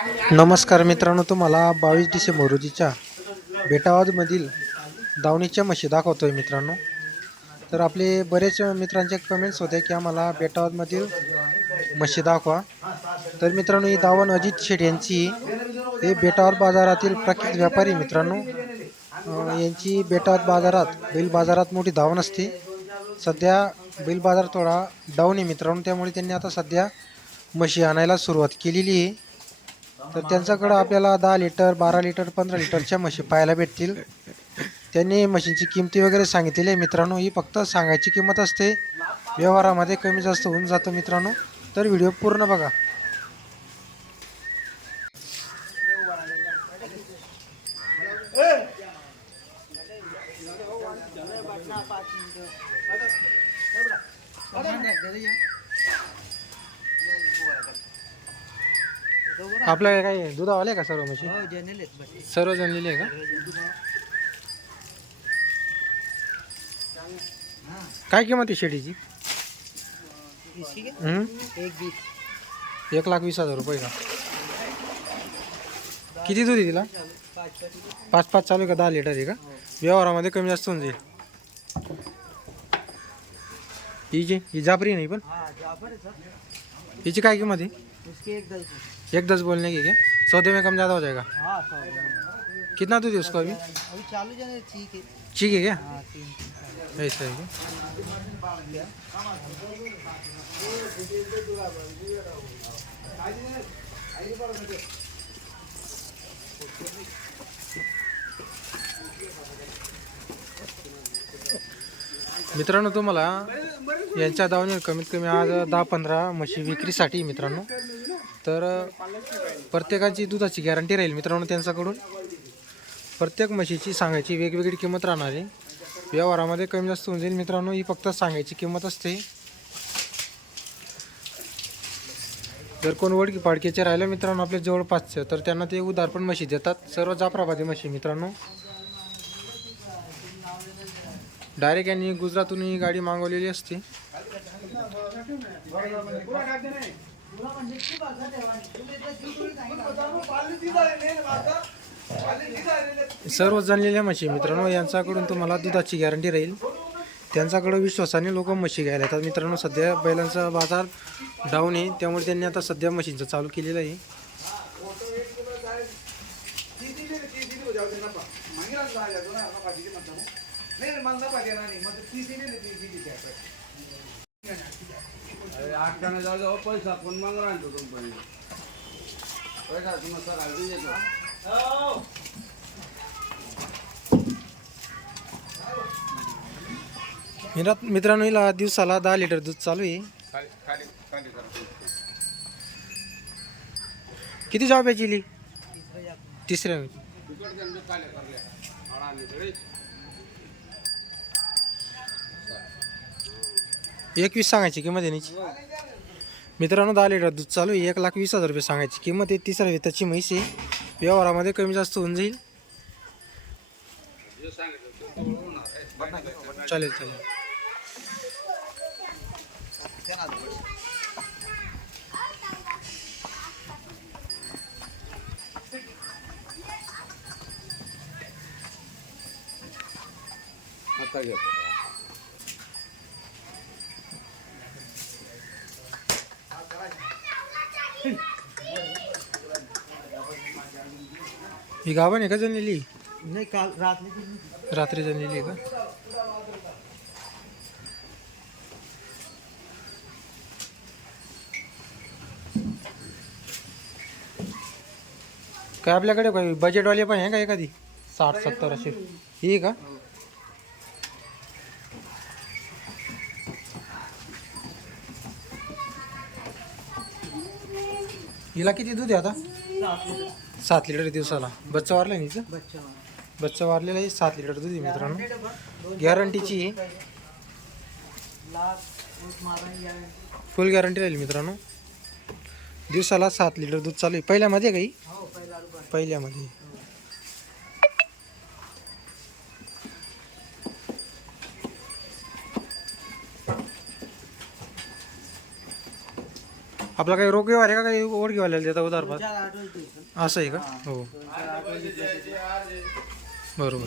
नमस्कार मित्रांनो तुम्हाला बावीस डिसेंबर रोजीच्या बेटावाजमधील दावणीच्या म्हशी दाखवतोय मित्रांनो. तर आपले बरेच मित्रांचे कमेंट्स होते की आम्हाला बेटावाजमधील म्हशी दाखवा. तर मित्रांनो ही दावण अजित शेठ यांची हे बेटावर बाजारातील प्रख्यात व्यापारी मित्रांनो. यांची बेटावाद बाजारात बैल बाजारात मोठी धावण असते. सध्या बैल बाजार थोडा डाऊन आहे मित्रांनो त्यामुळे त्यांनी आता सध्या म्हशी आणायला सुरुवात केलेली आहे. तर त्यांच्याकडं आपल्याला दहा लिटर बारा लिटर पंधरा लिटरच्या म्हशी पाहायला भेटतील. त्यांनी मशीनची किमती वगैरे सांगितलेली आहे. मित्रांनो ही फक्त सांगायची किंमत असते. व्यवहारामध्ये कमी जास्त होऊन जातं मित्रांनो. तर व्हिडिओ पूर्ण बघा. आपल्या काही दुधावाले का सर्व म्हशी? सर्व जनलेली आहे का? काय किंमत आहे शेडीची हं? एक लाख वीस हजार रुपये का? किती दूध आहे तिला? पाच पाच चालू आहे का? दहा लिटर आहे का? व्यवहारामध्ये कमी जास्त होऊन जाईल. ही जी ही जाफरी नाही पण? हाँ है हिची काय किंमत आहे? उसके एक दस एक दस बोलने की क्या? सौदे में कम ज़्यादा हो जाएगा? हाँ कितना दूध है उसको अभी? अभी चालू जाने ठीक है। ठीक है क्या? हाँ तीन ऐसा है। क्या मित्रांनो तुम्हाला यांच्या दावणीवर कमीत कमी आज दहा पंधरा म्हशी विक्रीसाठी मित्रांनो तर प्रत्येकाची दुधाची गॅरंटी राहील मित्रांनो त्यांच्याकडून. प्रत्येक म्हशीची सांगायची वेगवेगळी किंमत राहणार आहे. व्यवहारामध्ये कमी जास्त होऊन जाईल मित्रांनो. ही फक्त सांगायची किंमत असते जर कोण वडकी पाडकीचे राहिले मित्रांनो आपल्या जवळपासचं तर त्यांना ते उधार पण म्हशी देतात. सर्व जाफराबादी म्हशी मित्रांनो. डायरेक्ट यांनी गुजरातून ही गाडी मागवलेली असते. सर्व जाणलेल्या म्हशी. मित्रांनो यांच्याकडून तुम्हाला दुधाची गॅरंटी राहील. त्यांच्याकडं विश्वासाने लोक म्हशी घ्यायला येतात. मित्रांनो सध्या बैलांचा बाजार डाऊन आहे. त्यामुळे त्यांनी आता सध्या म्हशींचं चालू केलेलं आहे. अरे आठ जाऊ जाऊ पैसा कोण मागून आणतो कंपनी पैसा तुम्हाला सर येतो मित्रांनो हिला दिवसाला दहा लिटर दूध चालू आहे. खाली खाली खाली करा. किती जॉब याची हिली? तिसऱ्या एकवीस सांगायची किंमत आहे याची मित्रांनो दहा लिटर दूध चालू आहे. एक लाख वीस हजार रुपये सांगायची किंमत आहे. तिसऱ्या त्याची म्हैस आहे. व्यवहारामध्ये कमी जास्त होऊन जाईल. चालेल चालेल. आता घेतो ही आहे का जनलेली नहीं काल रात में थी रात्री जनलेली आहे का? काय आपल्याकडे काही बजेटवाले पण आहे का एखादी? साठ सत्तर असे ही का? हिला किती दूध आहे आता? सात लीटर दिवसाला. बच्चा वारला आहे हिचं? बच्चा वारलेला आहे सात लिटर दूध आहे मित्रांनो. गॅरंटीची आहे. फुल गॅरंटी राहील मित्रांनो. दिवसाला सात लिटर दूध चालू आहे. पहिल्यामध्ये काही हो? पहिल्यामध्ये. आपला काही रोग व्यवहार आहे का? काही ओळखीवाल्याला देता उदारपात असं आहे का? हो. बरोबर.